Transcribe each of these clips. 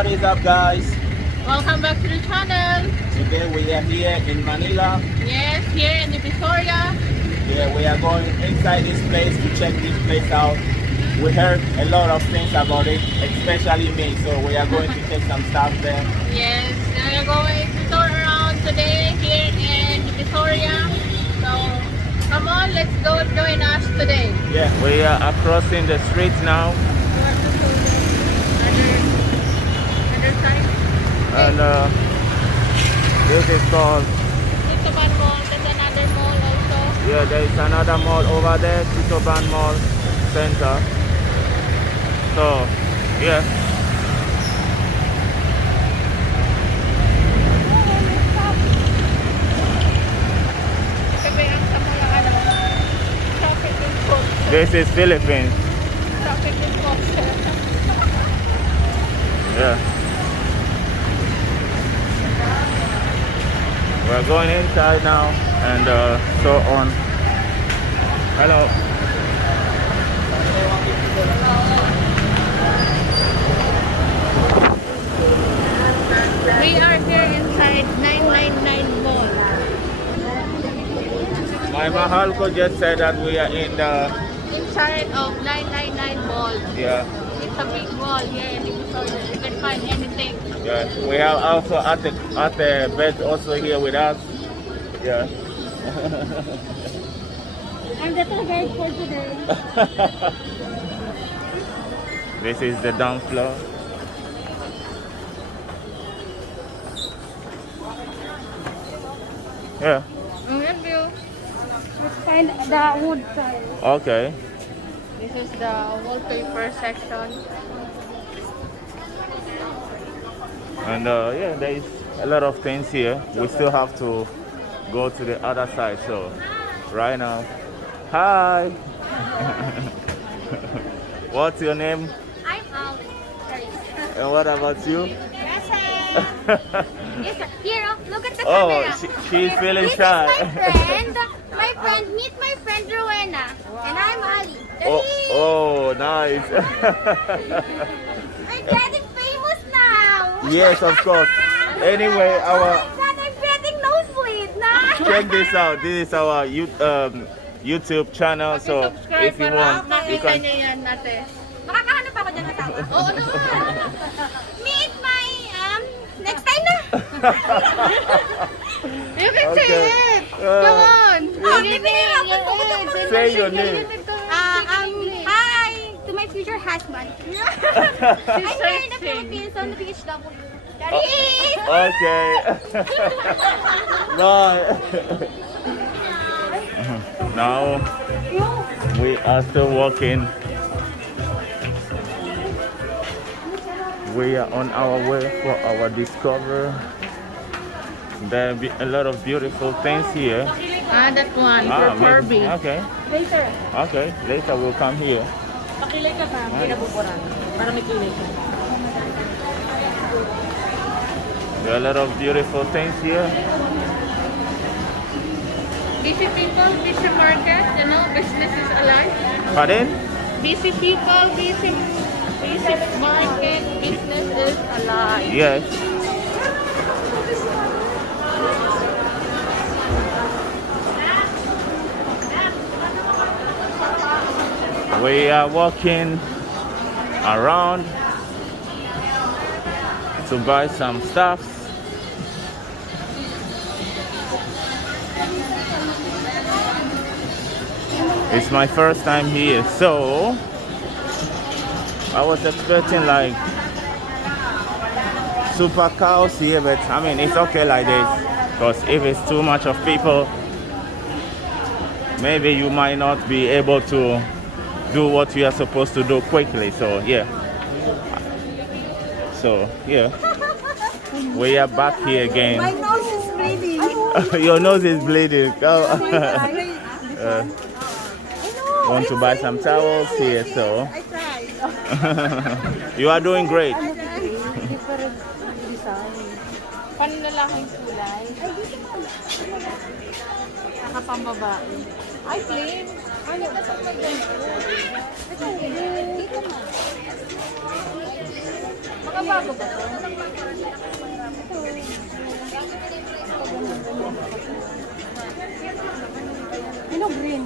what is up, guys? Welcome back to the channel. Today we are here in Manila. Yes, here in Divisoria. Yeah, we are going inside this place to check this place out. We heard a lot of things about it, especially me. So we are going to take some stuff there. Yes, we are going to tour around today here in Divisoria. So come on, let's go join us today. Yeah, we are crossing the street now. Other side. And this is called, Tutuban Mall. There's another mall also. yeah, there is another mall over there, Tutuban Mall Center. So, yeah. Sabi ang sa mga traffic enforcer. This is Philippines. Traffic enforcer. Yeah. We're going inside now and so on. Hello. We are here inside 999 Mall. My Mahalko just said that we are in the, Inside of 999 Mall. yeah, It's a big mall here in Divisoria. You can find anything. yeah. We have also at the bed also here with us. Yeah. I'm the tour guide for today. This is the down floor. Yeah. Good view. Let's find the wood side. Okay. This is the wallpaper section. And yeah, there is a lot of things here. We still have to go to the other side. So right now, hi. What's your name? I'm Ali. And what about you? Yes, sir. Here, oh, look at the Oh, camera. she's feeling This shy. is my friend. My friend, meet my friend Rowena. And I'm Ali. Oh, nice. I'm getting famous now. Yes, of course. Anyway, Oh my God, I'm getting nosebleed now. check this out. This is our YouTube channel. So if you want, you Makita can. niyo yan ate. Makakahanap ako dyan ng asawa. Oo naman. Meet my, next time na. You can say Okay. it. Come on. Oh, bibili ako. Say your name. Hi to my future husband. I'm here in the Philippines on the PHW. Charis! Okay. Bye. Now we are still walking. We are on our way for our discovery. There will be a lot of beautiful things here. That one Ah, for Furby. okay. Later. Okay. Later we'll come here. Pakilay ka pa. Pinabuburan. Para may kilay ka. There are a lot of beautiful things here. Busy people, busy market, you know, business is alive. Pardon? Busy people, busy market, business is alive. Yes. We are walking around to buy some stuff. It's my first time here, so I was expecting like super cows here, but I mean it's okay like this, because if it's too much of people, maybe you might not be able to do what you are supposed to do quickly. So yeah, we are back here again. My nose is bleeding. Your nose is bleeding. Want to buy some towels here, so I tried. you are doing great. Panlalaking kulay. Nakapambabae. Ay, plain. Ano? Nasaan maganda? Ito, dito na. Mga Nakabago ba ito? Ano green?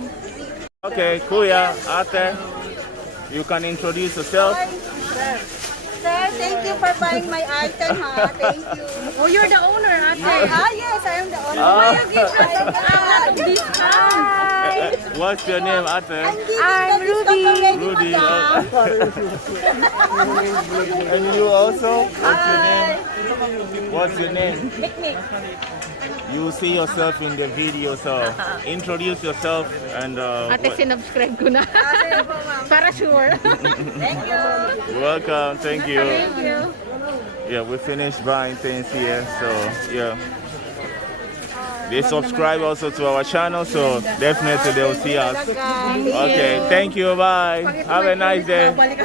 Okay, Kuya, Ate, you can introduce yourself. Sir, thank you for buying my item, ha? Thank you. Oh, you're the owner, ate. Yes, I am the owner. Ah. You give us What's your name, Ate? I'm Rudy. Rudy. And you also? What's your name? What's your name? You see yourself in the video, so introduce yourself and Ate, sinubscribe ko na. Para sure. welcome, thank you. Thank you. Yeah, we finished buying things here, so yeah. They subscribe also to our channel, so definitely they'll see us. Okay, thank you, bye. Have a nice day. Bye.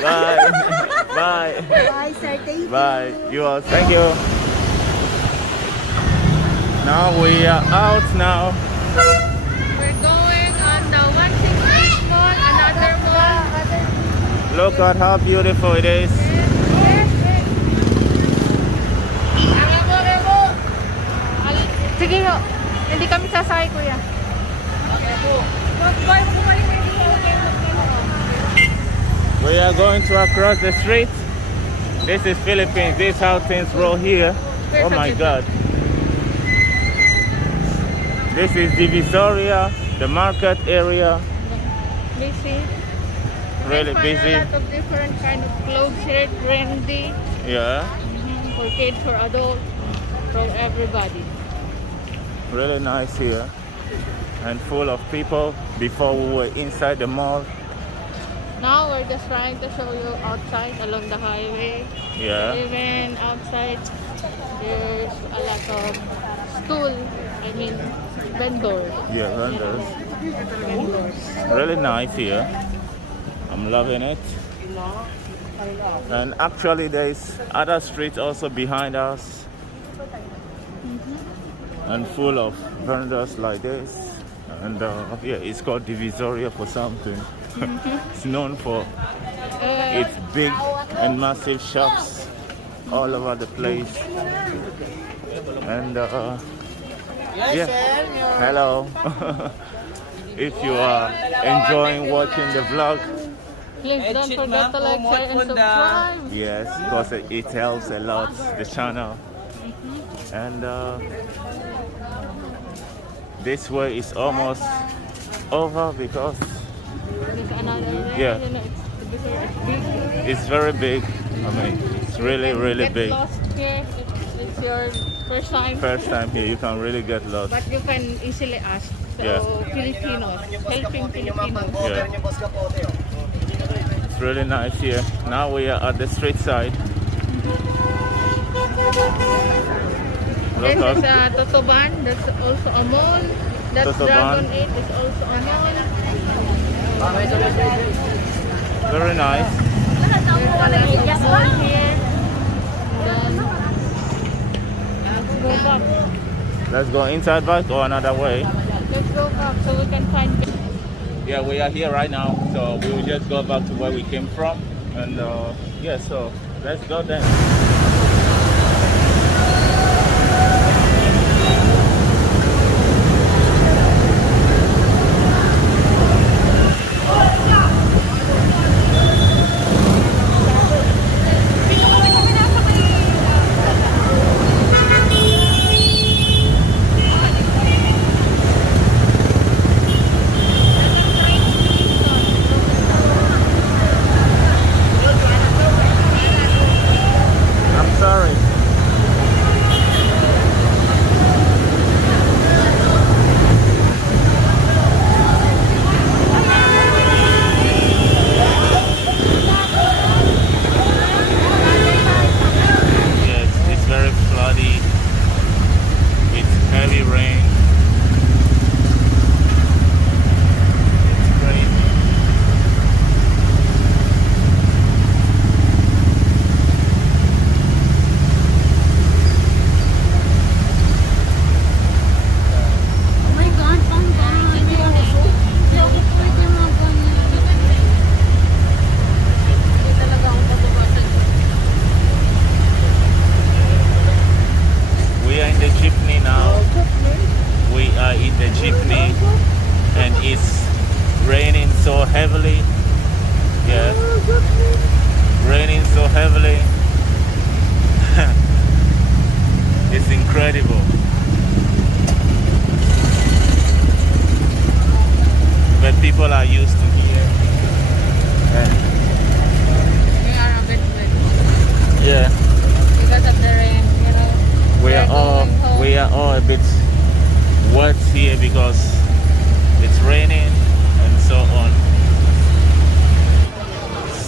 Bye. Bye, sir. Thank you. Bye. You all, thank you. Now we are out now. We're going on the 168 mall, another mall. Look at how beautiful it is. Sige ho. Hindi kami sasakay, kuya. We are going to across the street. This is Philippines. This is how things roll here. Oh my God. This is Divisoria, the market area. Busy. Really Find busy. a lot of different kind of clothes here, trendy. Yeah, For kids, for adults, for everybody. really nice here. And full of people. Before we were inside the mall. Now we're just trying to show you outside along the highway. Yeah. Even outside, there's a lot of stool. I mean, vendors. Yeah, vendors. Vendors. Really nice here. I'm loving it. And actually there's other streets also behind us. And full of vendors like this. And yeah, it's called Divisoria for something. It's known for its big and massive shops all over the place. And yeah, hello. If you are enjoying watching the vlog, Please don't forget to like, share, and subscribe. yes, because it helps a lot the channel. And this way is almost over because There's another way. Yeah. You know, it's big. it's very big. I mean, it's really, really Get big. lost here. It's your first time. First time here, you can really get lost. But you can easily ask. So, Yeah. Filipinos, helping Filipinos. Yeah. It's really nice here. Now we are at the street side. This Look is up. Tutuban. That's also a mall. That's Tutuban. Dragon 8 is also a mall. Very nice. There's a lot of mall here. Then, let's go back. Let's go inside back or another way. Let's go back so we can find. Yeah, we are here right now, so we will just go back to where we came from. And yeah, so let's go then. so heavily. Yeah, raining so heavily. It's incredible. But people are used to here. We are a bit wet Yeah, because of the rain, you know. we They're are going home. all a bit wet here because it's raining and so on.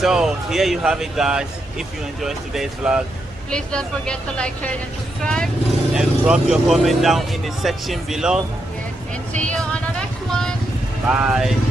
So here you have it, guys. If you enjoyed today's vlog, Please don't forget to like, share, and subscribe. and drop your comment down in the section below. Yes, and see you on the next one. Bye.